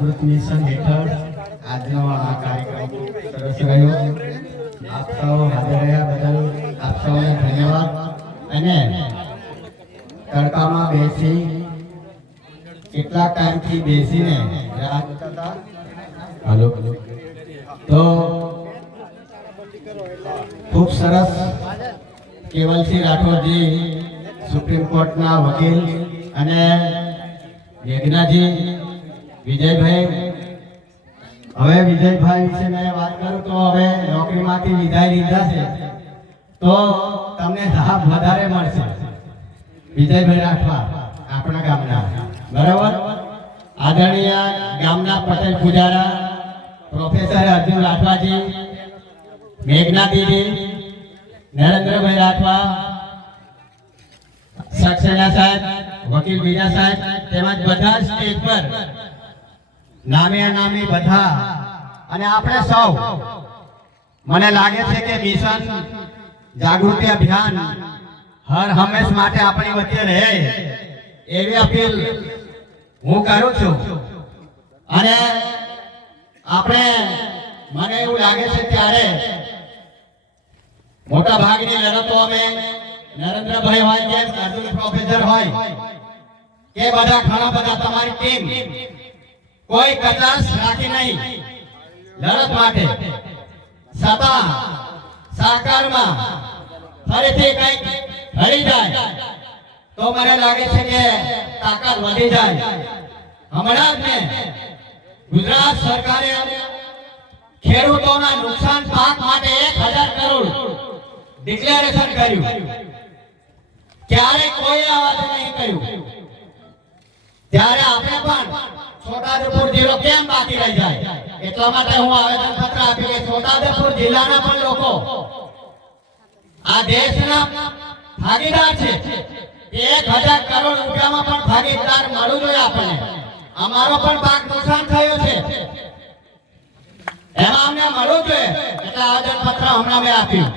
અમૃત mission હેઠળ આજનો આ કાર્યક્રમ સરસ રહ્યો. આપ સૌ હાજર રહ્યા બદલ આપ સૌને ધન્યવાદ. અને તડકામાં બેસી કેટલા ટાઈમથી બેસીને રાહ જોતા હતા. હાલો તો ખૂબ સરસ કેવલસિંહ રાઠોડજી સુપ્રીમ કોર્ટના વકીલ અને મેઘનાજી વિજયભાઈ. હવે વિજયભાઈ વિશે મેં વાત કરું તો હવે નોકરીમાંથી વિદાય લીધા છે તો તમને લાભ વધારે મળશે. વિજયભાઈ રાઠવા આપણા ગામના બરાબર આદરણીય ગામના પટેલ પૂજારા પ્રોફેસર અર્જુન રાઠવાજી, મેઘનાજીજી, નરેન્દ્રભાઈ રાઠવા, સક્સેના સાહેબ, વકીલ બીજા સાહેબ તેમજ બધા સ્ટેજ પર નામે અનામી બધા. અને આપણે સૌ મને લાગે છે કે મિશન જાગૃતિ અભિયાન હર હંમેશ માટે આપણી વચ્ચે રહે એવી અપીલ હું કરું છું. અને આપણે મને એવું લાગે છે ત્યારે મોટા ભાગની લડતો અમે નરેન્દ્રભાઈ હોય કે અર્જુન પ્રોફેસર હોય કે બધા ઘણા બધા તમારી ટીમ કોઈ કચાશ રાખી નહીં લડત માટે. સતા સાકારમાં ફરીથી કંઈક હરી જાય તો મને લાગે છે કે તાકાત વધી જાય. હમણાં જ મેં ગુજરાત સરકારે ખેડૂતોના નુકસાન પાક માટે 1000 કરોડ ડિક્લેરેશન કર્યું. ક્યારે કોઈ આવાજ નહીં કર્યું. ત્યારે આપણે પણ છોટાઉદેપુર જિલ્લો કેમ બાકી રહી જાય એટલા માટે હું આવેદન પત્ર આપી કે છોટાઉદેપુર જિલ્લાના પણ લોકો આ દેશના ભાગીદાર છે. 1000 કરોડ રૂપિયામાં પણ ભાગીદાર મળવું જોઈએ. આપણે અમારો પણ પાક નુકસાન થયો છે એમાં અમને મળવું જોઈએ એટલે આવેદન પત્ર હમણાં મેં આપ્યું.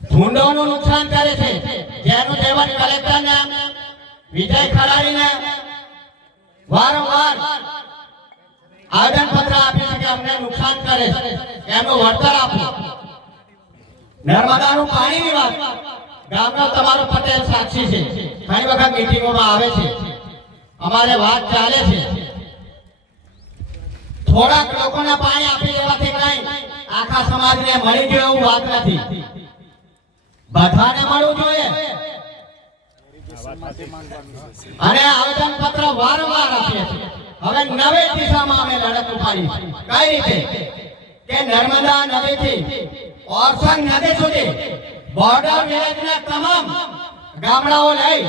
ભૂંડોનું નુકસાન કરે છે જેનું દેવન કલેક્ટરને વિજય ખરાડીને વારંવાર આવેદન પત્ર આપ્યું કે અમને નુકસાન કરે છે એનું વળતર આપો. નર્મદાનું પાણીની વાત ગામનો તમારો પટેલ સાક્ષી છે. ઘણી વખત મીટિંગોમાં આવે છે, અમારે વાત ચાલે છે. થોડાક લોકોને પાણી આપી દેવાથી કઈ આખા સમાજને મળી ગયું એવું વાત નથી. બધાને મળવું જોઈએ. અને આવેદન પત્ર વારંવાર આપીએ છીએ. હવે નવી દિશામાં અમે લડત ઉપાડી. કઈ રીતે કે નર્મદા નદીથી ઓરસંગ નદી સુધી બોર્ડર વિલેજના તમામ ગામડાઓ લઈ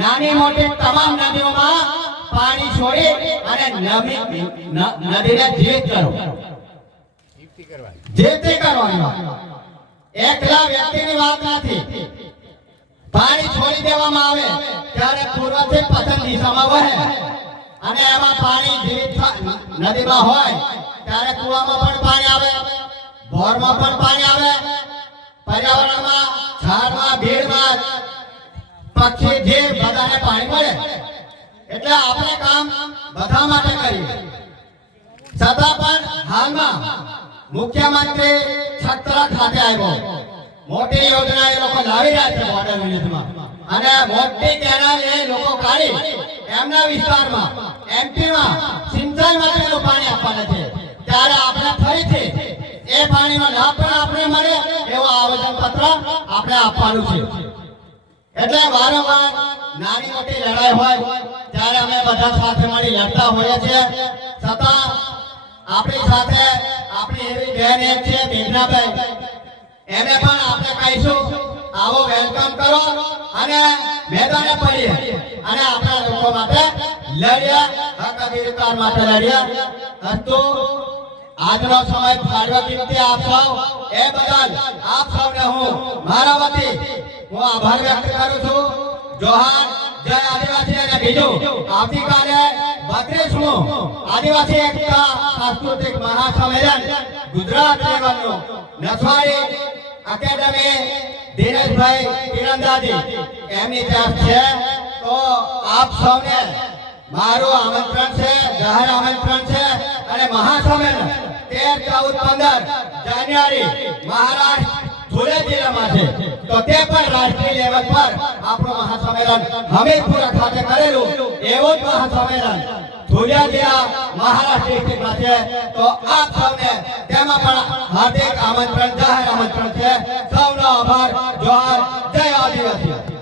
નાની મોટી તમામ નદીઓમાં પાણી છોડી અને નદીને જીવિત કરો. જીવતી કરવાની એકલા વ્યક્તિની વાત નથી. પાણી છોડી દેવામાં આવે ત્યારે પૂર્વથી પશ્ચિમ દિશામાં વહે અને એમાં પાણી જીવિત નદીમાં હોય ત્યારે કુવામાં પણ પાણી આવે, બોરમાં પણ પાણી આવે, પર્યાવરણમાં ઝાડમાં ભીડમાં પક્ષી જીવ બધાને પાણી મળે. એટલે આપણે કામ બધા માટે કરીએ. છતાં પણ હાલમાં મુખ્યમંત્રી છત્ર ખાતે આવ્યો, મોટી યોજના એ લોકો લાવી રહ્યા છે બોર્ડર વિલેજમાં અને મોટી કેનાલ એ લોકો કાઢી એમના વિસ્તારમાં એમપીમાં સિંચાઈ માટેનું પાણી આપવાના છે. ત્યારે આપણે ફરીથી એ પાણીનો લાભ પણ આપણે મળે એવો આવેદન પત્ર આપણે આપવાનું છે. એટલે વારંવાર નાની મોટી લડાઈ હોય ત્યારે અમે બધા સાથે મળી લડતા હોઈએ છીએ. છતાં આપણી સાથે આપણી એવી બહેન એક છે મેઘનાભાઈ, એને પણ આપણે કહીશું આવો વેલકમ કરો અને મેદાને પડીએ અને આપણા લોકો માટે લડીએ, હક અધિકાર માટે લડીએ. તો આજનો સમય ફાળવા કિંમતી આપ સૌ એ બદલ આપ સૌને હું મારા વતી હું આભાર વ્યક્ત કરું છું. જોહાર, જય આદિવાસી. અને બીજું આવતીકાલે 32મું આદિવાસી એકતા સાંસ્કૃતિક મહાસંમેલન ગુજરાત લેવલનું નસવાડી એકેડમી ધીરજભાઈ તીરંદાજી એમની તરફ છે. તો આપ સૌને મારું આમંત્રણ છે, જાહેર આમંત્રણ છે અને મહાસંમેલન 13, 14, 15 જાન્યુઆરી મહારાષ્ટ્ર ધુલે જિલ્લામાં છે. તો તે પણ રાષ્ટ્રીય લેવલ પર આપણું મહાસંમેલન હમીરપુરા ખાતે કરેલું એવું જ મહાસંમેલન ધુલિયા જિલ્લા મહારાષ્ટ્ર ડિસ્ટ્રિક્ટમાં છે. તો આપ સૌને તેમાં પણ હાર્દિક આમંત્રણ, જાહેર આમંત્રણ છે. સૌનો આભાર. જોહાર. જય આદિવાસી.